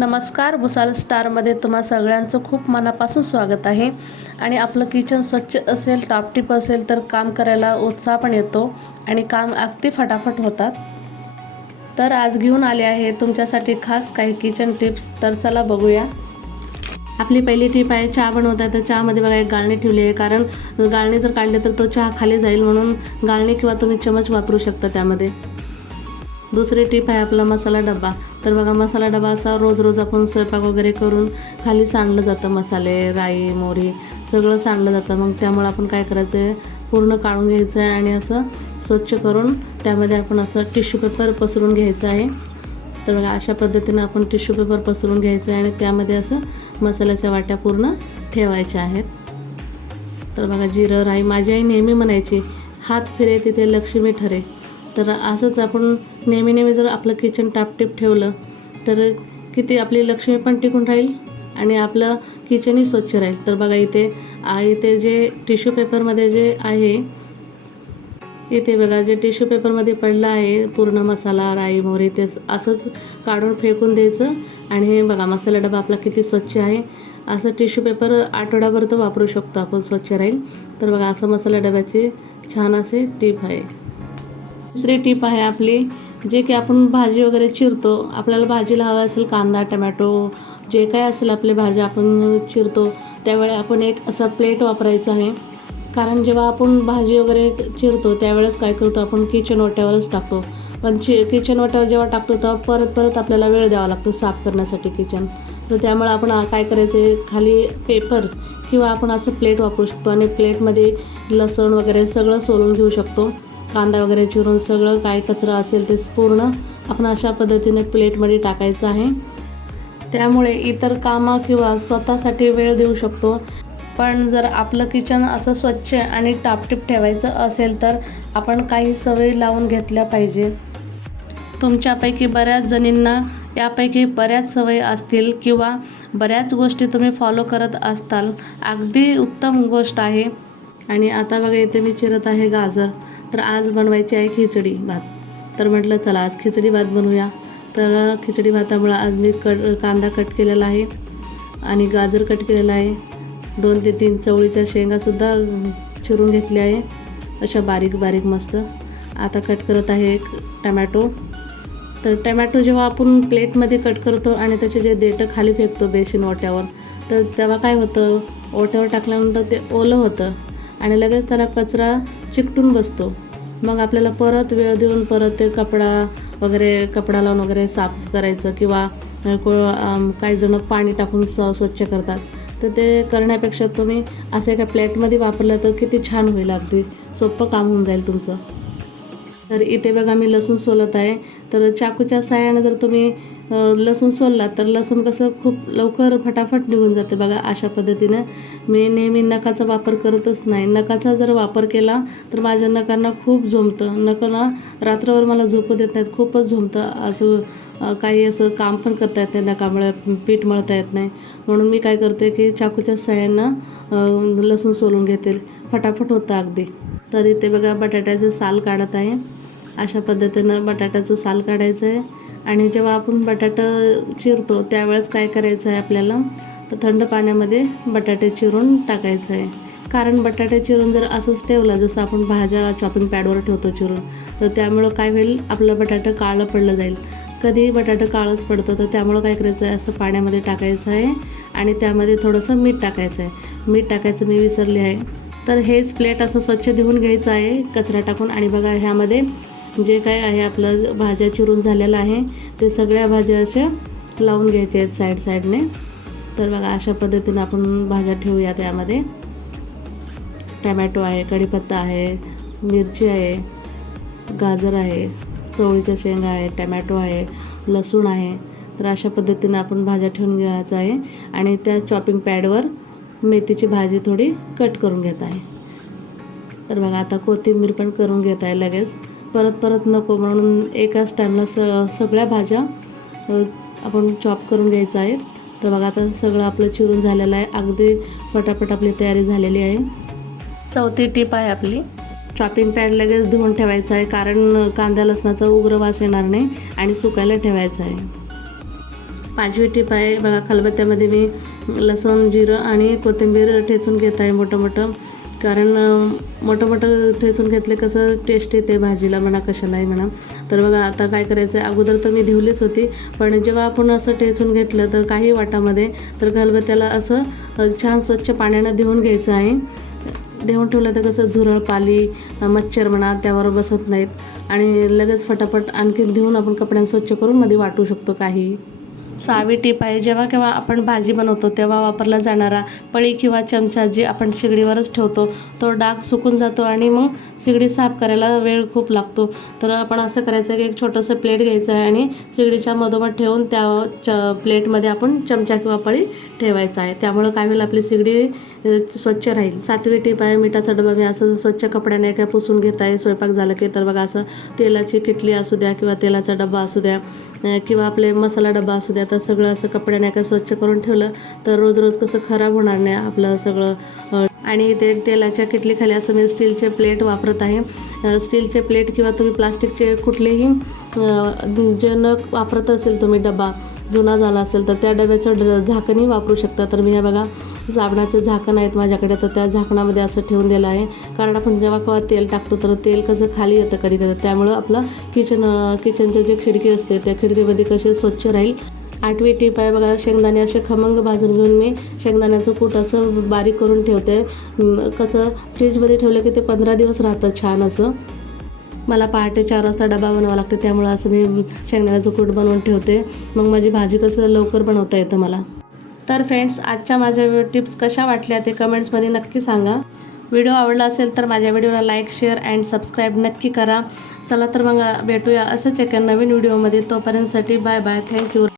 नमस्कार भुसाल स्टारमध्ये तुम्हा सगळ्यांचं खूप मनापासून स्वागत आहे. आणि आपलं किचन स्वच्छ असेल टापटीप असेल तर काम करायला उत्साह पण येतो आणि काम अगदी फटाफट होतात. तर आज घेऊन आले आहे तुमच्यासाठी खास काही किचन टिप्स तर चला बघूया. आपली पहिली टीप आहे चहा बनवता तर चहामध्ये बघा एक गाळणी ठेवली आहे कारण गाळणी जर काढली तर तो चहा खाली जाईल म्हणून गाळणी किंवा तुम्ही चमच वापरू शकता त्यामध्ये. दुसरी टीप आहे आपला मसाला डबा तर बघा मसाला डबा असा रोज रोज आपण स्वयंपाक वगैरे करून खाली सांडलं जातं मसाले राई मोरी सगळं सांडलं जातं. मग त्यामुळे आपण काय करायचं आहे पूर्ण काढून घ्यायचं आहे आणि असं स्वच्छ करून त्यामध्ये आपण असं टिश्यू पेपर पसरून घ्यायचं आहे. तर बघा अशा पद्धतीनं आपण टिश्यू पेपर पसरून घ्यायचं आहे आणि त्यामध्ये असं मसाल्याच्या वाट्या पूर्ण ठेवायच्या आहेत. तर बघा जिरं राई माझी आई नेहमी म्हणायची हात फिरे तिथे लक्ष्मी ठरे. तर असंच आपण नेहमी नेहमी जर आपलं किचन टापटीप ठेवलं तर किती आपली लक्ष्मी पण टिकून राहील आणि आपलं किचनही स्वच्छ राहील. तर बघा इथे इथे जे टिश्यू पेपरमध्ये जे आहे इथे बघा जे टिश्यू पेपरमध्ये पडलं आहे पूर्ण मसाला राई मोहरी ते असंच काढून फेकून द्यायचं. आणि हे बघा मसाला डबा आपला किती स्वच्छ आहे. असं टिश्यू पेपर आठवड्याभर तर वापरू शकतो आपण स्वच्छ राहील. तर बघा असं मसाला डब्याची छान अशी टीप आहे. दुसरी टीप आहे आपली जे की आपण भाजी वगैरे चिरतो आपल्याला भाजीला हवं असेल कांदा टमॅटो जे काय असेल आपले भाजी आपण चिरतो त्यावेळी आपण एक असा प्लेट वापरायचा आहे. कारण जेव्हा आपण भाजी वगैरे चिरतो त्यावेळेस काय करतो आपण किचन ओट्यावरच टाकतो. पण चि किचन ओट्यावर जेव्हा टाकतो तेव्हा परत परत आपल्याला वेळ द्यावा लागतो साफ करण्यासाठी किचन तर त्यामुळे आपण काय करायचं खाली पेपर किंवा आपण असं प्लेट वापरू शकतो आणि प्लेटमध्ये लसण वगैरे सगळं सोलून घेऊ शकतो. कांदा वगैरे चिरून सगळं काय कचरा असेल ते पूर्ण आपण अशा पद्धतीने प्लेटमध्ये टाकायचं आहे. त्यामुळे इतर कामं किंवा स्वतःसाठी वेळ देऊ शकतो. पण जर आपलं किचन असं स्वच्छ आणि टापटीप ठेवायचं असेल तर आपण काही सवयी लावून घेतल्या पाहिजे. तुमच्यापैकी बऱ्याच जणींना यापैकी बऱ्याच सवयी असतील किंवा बऱ्याच गोष्टी तुम्ही फॉलो करत असताल. अगदी उत्तम गोष्ट आहे. आणि आता बघा इथे मी चिरत आहे गाजर. तर आज बनवायची आहे खिचडी भात. तर म्हटलं चला आज खिचडी भात बनवूया. तर खिचडी भातामुळं आज मी कट कांदा कट केलेला आहे आणि गाजर कट केलेला आहे. दोन ते तीन चवळीच्या शेंगासुद्धा चिरून घेतल्या आहे. अशा बारीक बारीक मस्त. आता कट करत आहे एक टमॅटो. तर टमॅटो जेव्हा आपण प्लेटमध्ये कट करतो आणि त्याचे जे देठं खाली फेकतो बेसिन ओट्यावर तर तेव्हा काय होतं? ओट्यावर टाकल्यानंतर ते ओलं होतं. आणि लगेच त्याला कचरा चिकटून बसतो. मग आपल्याला परत वेळ देऊन परत ते कपडा वगैरे कपडा लावून वगैरे साफ करायचं किंवा काही जण पाणी टाकून स स्वच्छ करतात. तर ते करण्यापेक्षा तुम्ही असं एका प्लेटमध्ये वापरलं तर किती छान होईल अगदी. सोपं काम होऊन जाईल तुमचं. तर इथे बघा मी लसूण सोलत आहे. तर चाकूच्या साह्यानं जर तुम्ही लसूण सोलला तर लसूण कसं खूप लवकर फटाफट निघून जाते बघा अशा पद्धतीनं. मी नेहमी नखाचा वापर करतच नाही. नखाचा जर वापर केला तर माझ्या नकांना खूप झोमतं नकांना रात्रभर मला झोपू देत नाहीत खूपच झोमतं असं काही असं काम पण करता येत नाही नकामुळे पीठ मळता येत नाही. म्हणून मी काय करते की चाकूच्या साह्यानं लसूण सोलून घेते. फटाफट होतं अगदी. तर इथे बघा बटाट्याचं साल काढत आहे. अशा पद्धतीनं बटाट्याचं साल काढायचं आहे आणि जेव्हा आपण बटाटा चिरतो त्यावेळेस काय करायचं आहे आपल्याला? तर थंड पाण्यामध्ये बटाटे चिरून टाकायचं आहे कारण बटाटे चिरून जर असंच ठेवलं जसं आपण भाज्या चॉपिंग पॅडवर ठेवतो चिरून तर त्यामुळं काय होईल? आपलं बटाटं काळं पडलं जाईल. कधीही बटाटं काळंच पडतं तर त्यामुळं काय करायचं आहे असं पाण्यामध्ये टाकायचं आहे आणि त्यामध्ये थोडंसं मीठ टाकायचं आहे मीठ टाकायचं मी विसरले आहे. तर हेच प्लेट असं स्वच्छ धुवून घ्यायचं आहे कचरा टाकून. आणि बघा ह्यामध्ये जे काय आहे आपलं भाज्या चिरून झालेलं आहे ते सगळ्या भाज्या अशा लावून घ्यायच्या आहेत साईड साईडने तर बघा अशा पद्धतीनं आपण भाज्या ठेवूया त्यामध्ये. टमॅटो आहे कढीपत्ता आहे मिरची आहे गाजर आहे चवळीच्या शेंगा आहे टमॅटो आहे लसूण आहे. तर अशा पद्धतीनं आपण भाज्या ठेवून घ्यायचं आहे आणि त्या चॉपिंग पॅडवर मेथीची भाजी थोडी कट करून घेत आहे. तर बघा आता कोथिंबीर पण करून घेत आहे लगेच. परत परत नको म्हणून एकाच टाईमला स सगळ्या भाज्या आपण चॉप करून घ्यायचं आहे. तर बघा आता सगळं आपलं चिरून झालेलं आहे. अगदी पटापट आपली तयारी झालेली आहे. चौथी टीप आहे आपली. चॉपिंग पॅड लगेच धुवून ठेवायचं आहे कारण कांद्या लसणाचा उग्र वास येणार नाही आणि सुकायला ठेवायचं आहे. पाचवी टीप आहे बघा खलबत्त्यामध्ये मी लसूण जिरं आणि कोथिंबीर ठेचून घेत आहे मोठं मोठं कारण मोठं मोठं ठेचून घेतले कसं टेस्ट येते भाजीला म्हणा कशालाही म्हणा. तर बघा आता काय करायचं आहे? अगोदर तर मी धुवलीच होती पण जेव्हा आपण असं ठेचून घेतलं तर काही वाटामध्ये तर खलबत्त्याला असं छान स्वच्छ पाण्यानं धुवून घ्यायचं आहे. देऊन ठेवलं तर कसं झुरळ पाली मच्छर म्हणा त्यावर बसत नाहीत. आणि लगेच फटाफट आणखी देऊन आपण कपड्यांना स्वच्छ करून मध्ये वाटू शकतो काही. सहावी टीप आहे जेव्हा केव्हा आपण भाजी बनवतो तेव्हा वापरला जाणारा पळी किंवा चमचा जी आपण शिगडीवरच ठेवतो तो डाग सुकून जातो आणि मग शिगडी साफ करायला वेळ खूप लागतो. तर आपण असं करायचं की एक छोटंसं प्लेट घ्यायचं आहे आणि शिगडीच्या मधोमध ठेवून त्या च प्लेटमध्ये आपण चमचा किंवा पळी ठेवायचा आहे. त्यामुळं काय होईल आपली शिगडी स्वच्छ राहील. सातवी टीप आहे मिठाचा डबा मी असं स्वच्छ कपड्याने काय पुसून घेत आहे स्वयंपाक झालं की तर बघा असं तेलाची किटली असू द्या किंवा तेलाचा डबा असू द्या किंवा आपले मसाला डबा असू द्या तर सगळं असं कपड्याने काय स्वच्छ करून ठेवलं तर रोज रोज कसं खराब होणार नाही आपलं सगळं. आणि ते तेलाच्या किटलीखाली असं मी स्टीलचे प्लेट वापरत आहे. स्टीलचे प्लेट किंवा तुम्ही प्लास्टिकचे कुठलेही जे न वापरत असेल तुम्ही डबा जुना झाला असेल तर त्या डब्याचं ड झाकणही वापरू शकता. तर मी हे बघा साबणाचं झाकण आहेत माझ्याकडे तर त्या झाकणामध्ये असं ठेवून दिलं आहे. कारण आपण जेव्हा केव्हा तेल टाकतो तर तेल कसं खाली येतं कधी कधी त्यामुळं आपलं किचन किचनचं जे खिडकी असते त्या खिडकीमध्ये कसे स्वच्छ राहील आठवी टीप आहे बघा शेंगदाणे असे खमंग भाजून घेऊन मी शेंगदाण्याचं कूट असं बारीक करून ठेवते. कसं फ्रीजमध्ये ठेवलं की ते पंधरा दिवस राहतं छान असं. मला पहाटे चार वाजता डबा बनवावा लागते त्यामुळं असं मी शेंगदाण्याचं कूट बनवून ठेवते. मग माझी भाजी कसं लवकर बनवता येतं मला. तर फ्रेंड्स आजच्या माझ्या टिप्स कशा वाटल्या ते कमेंट्समध्ये नक्की सांगा. व्हिडिओ आवडला असेल तर माझ्या व्हिडिओला लाईक शेअर अँड सबस्क्राईब नक्की करा. चला तर मग भेटूया असंच एका नवीन व्हिडिओमध्ये. तोपर्यंतसाठी बाय बाय. Thank you.